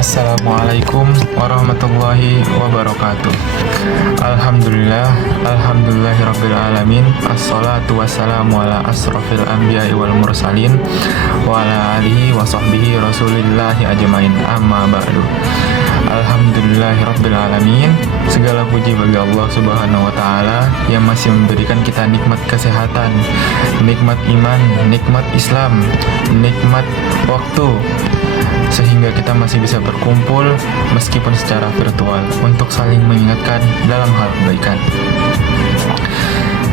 Assalamualaikum warahmatullahi wabarakatuh. Alhamdulillahirabbil alamin. Assalatu wassalamu ala asrofil anbiya'i wal mursalin wa ala alihi wa sahbihi rasulillahi ajmain. Amma ba'du. Alhamdulillahirabbil alamin. Segala puji bagi Allah Subhanahu wa taala yang masih memberikan kita nikmat kesehatan, nikmat iman, nikmat Islam, nikmat waktu, sehingga kita masih bisa berkumpul meskipun secara virtual untuk saling mengingatkan dalam hal kebaikan.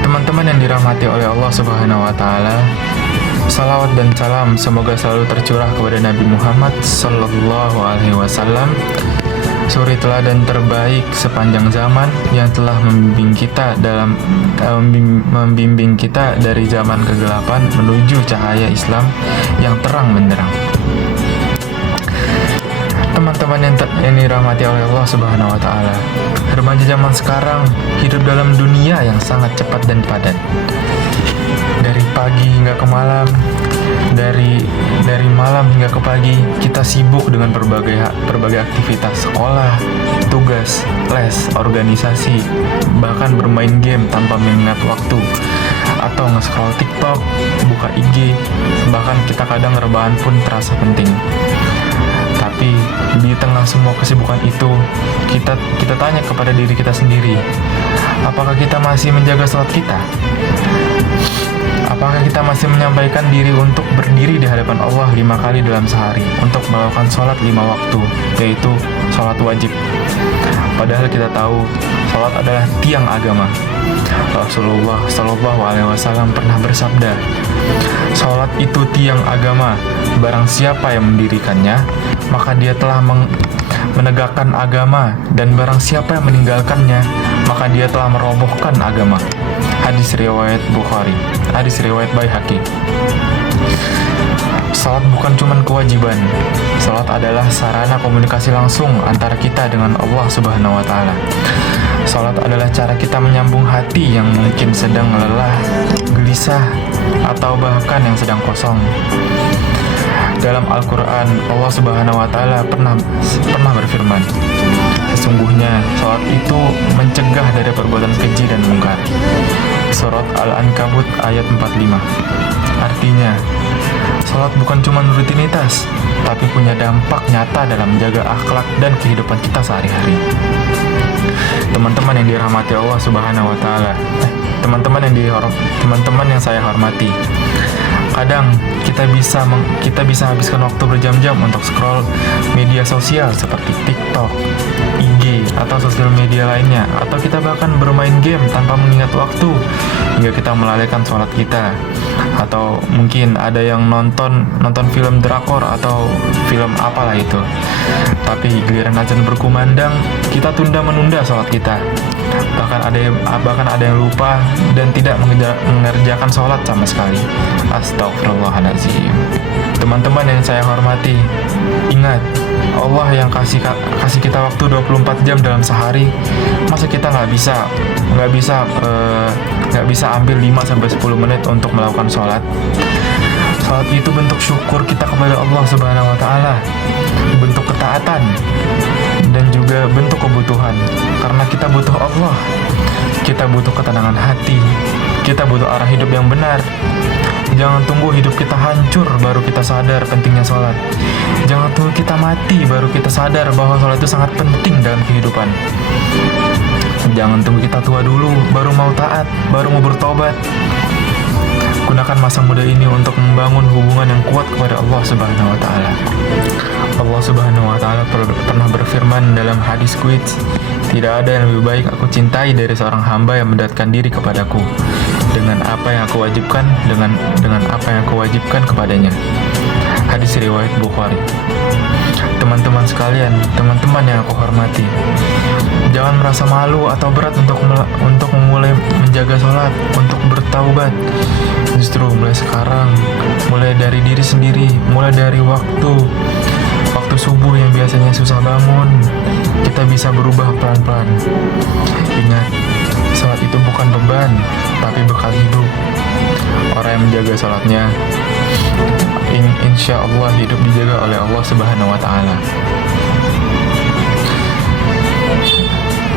Teman-teman yang dirahmati oleh Allah Subhanahu wa taala, salawat dan salam semoga selalu tercurah kepada Nabi Muhammad sallallahu alaihi wasallam, suri teladan terbaik sepanjang zaman yang telah membimbing kita dari zaman kegelapan menuju cahaya Islam yang terang benderang. Teman-teman yang dirahmati oleh Allah Subhanahu wa taala, remaja zaman sekarang hidup dalam dunia yang sangat cepat dan padat. Dari pagi hingga ke malam, dari malam hingga ke pagi, kita sibuk dengan berbagai aktivitas sekolah, tugas, les, organisasi, bahkan bermain game tanpa mengingat waktu, atau nge-scroll TikTok, buka IG, bahkan kita kadang rebahan pun terasa penting. Tapi di tengah semua kesibukan itu, kita tanya kepada diri kita sendiri, apakah kita masih menjaga sholat kita? Apakah kita masih menyampaikan diri untuk berdiri di hadapan Allah 5 kali dalam sehari untuk melakukan sholat 5 waktu, yaitu sholat wajib? Padahal kita tahu sholat adalah tiang agama. Rasulullah Shallallahu Alaihi Wasallam pernah bersabda, sholat itu tiang agama. Barang siapa yang mendirikannya, maka dia telah menegakkan agama, dan barang siapa yang meninggalkannya, maka dia telah merobohkan agama. Hadis riwayat Bukhari, hadis riwayat Baihaqi. Salat bukan cuma kewajiban. Salat adalah sarana komunikasi langsung antara kita dengan Allah Subhanahu wa taala. Salat adalah cara kita menyambung hati yang mungkin sedang lelah, gelisah, atau bahkan yang sedang kosong. Dalam Al-Quran, Allah Subhanahu wa taala pernah berfirman, sesungguhnya salat itu mencegah dari perbuatan keji dan mungkar. Surat Al-Ankabut ayat 45. Artinya, salat bukan cuma rutinitas, tapi punya dampak nyata dalam menjaga akhlak dan kehidupan kita sehari-hari. Teman-teman yang dirahmati Allah Subhanahu wa taala, teman-teman yang saya hormati, kadang kita bisa habiskan waktu berjam-jam untuk scroll media sosial seperti TikTok, IG, atau sosial media lainnya, atau kita bahkan bermain game tanpa mengingat waktu hingga kita melalaikan sholat kita. Atau mungkin ada yang nonton film drakor atau film apalah itu, tapi giliran azan berkumandang, kita menunda sholat kita. Bahkan ada yang lupa dan tidak mengerjakan sholat sama sekali. Astagfirullahaladzim. Teman-teman yang saya hormati, ingat, Allah yang kasih kita waktu 24 jam dalam sehari. Masa kita nggak bisa ambil 5-10 menit untuk melakukan sholat? Sholat itu bentuk syukur kita kepada Allah Subhanahu wa taala, bentuk ketaatan, dan juga bentuk kebutuhan. Karena kita butuh Allah, kita butuh ketenangan hati, kita butuh arah hidup yang benar. Jangan tunggu hidup kita hancur baru kita sadar pentingnya sholat. Jangan tunggu kita mati baru kita sadar bahwa sholat itu sangat penting dalam kehidupan. Jangan tunggu kita tua dulu baru mau taat, baru mau bertobat. Gunakan masa muda ini untuk membangun hubungan yang kuat kepada Allah Subhanahu wa taala. Allah Subhanahu wa taala pernah berfirman dalam hadis Qudsi, tidak ada yang lebih baik aku cintai dari seorang hamba yang mendekatkan diri kepadaku dengan apa yang aku wajibkan dengan apa yang aku wajibkan kepadanya. Hadis riwayat Bukhari. Teman-teman sekalian, teman-teman yang aku hormati, jangan merasa malu atau berat untuk memulai menjaga sholat, untuk bertaubat. Justru mulai sekarang, mulai dari diri sendiri, mulai dari waktu subuh yang biasanya susah bangun, kita bisa berubah pelan-pelan. Ingat, sholat itu bukan beban, tapi bekal hidup. Orang yang menjaga sholatnya, insya Allah hidup dijaga oleh Allah Subhanahu wa Ta'ala.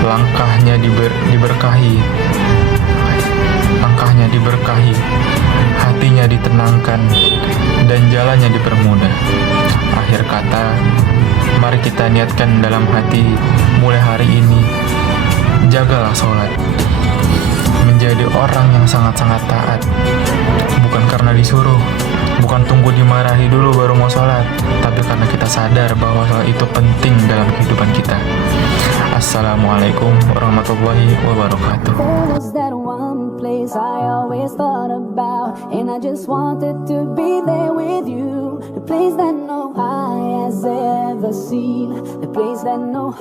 langkahnya diberkahi, hatinya ditenangkan, dan jalannya dipermudah. Akhir kata, mari kita niatkan dalam hati mulai hari ini, jagalah sholat, menjadi orang yang sangat-sangat taat, bukan karena disuruh, bukan tunggu dimarahi dulu baru mau sholat, tapi karena kita sadar bahwa sholat itu penting dalam kehidupan kita. Assalamualaikum warahmatullahi wabarakatuh. Was that one place I always thought about, and I just wanted to be there with you, the place that no eye has ever seen, the place that no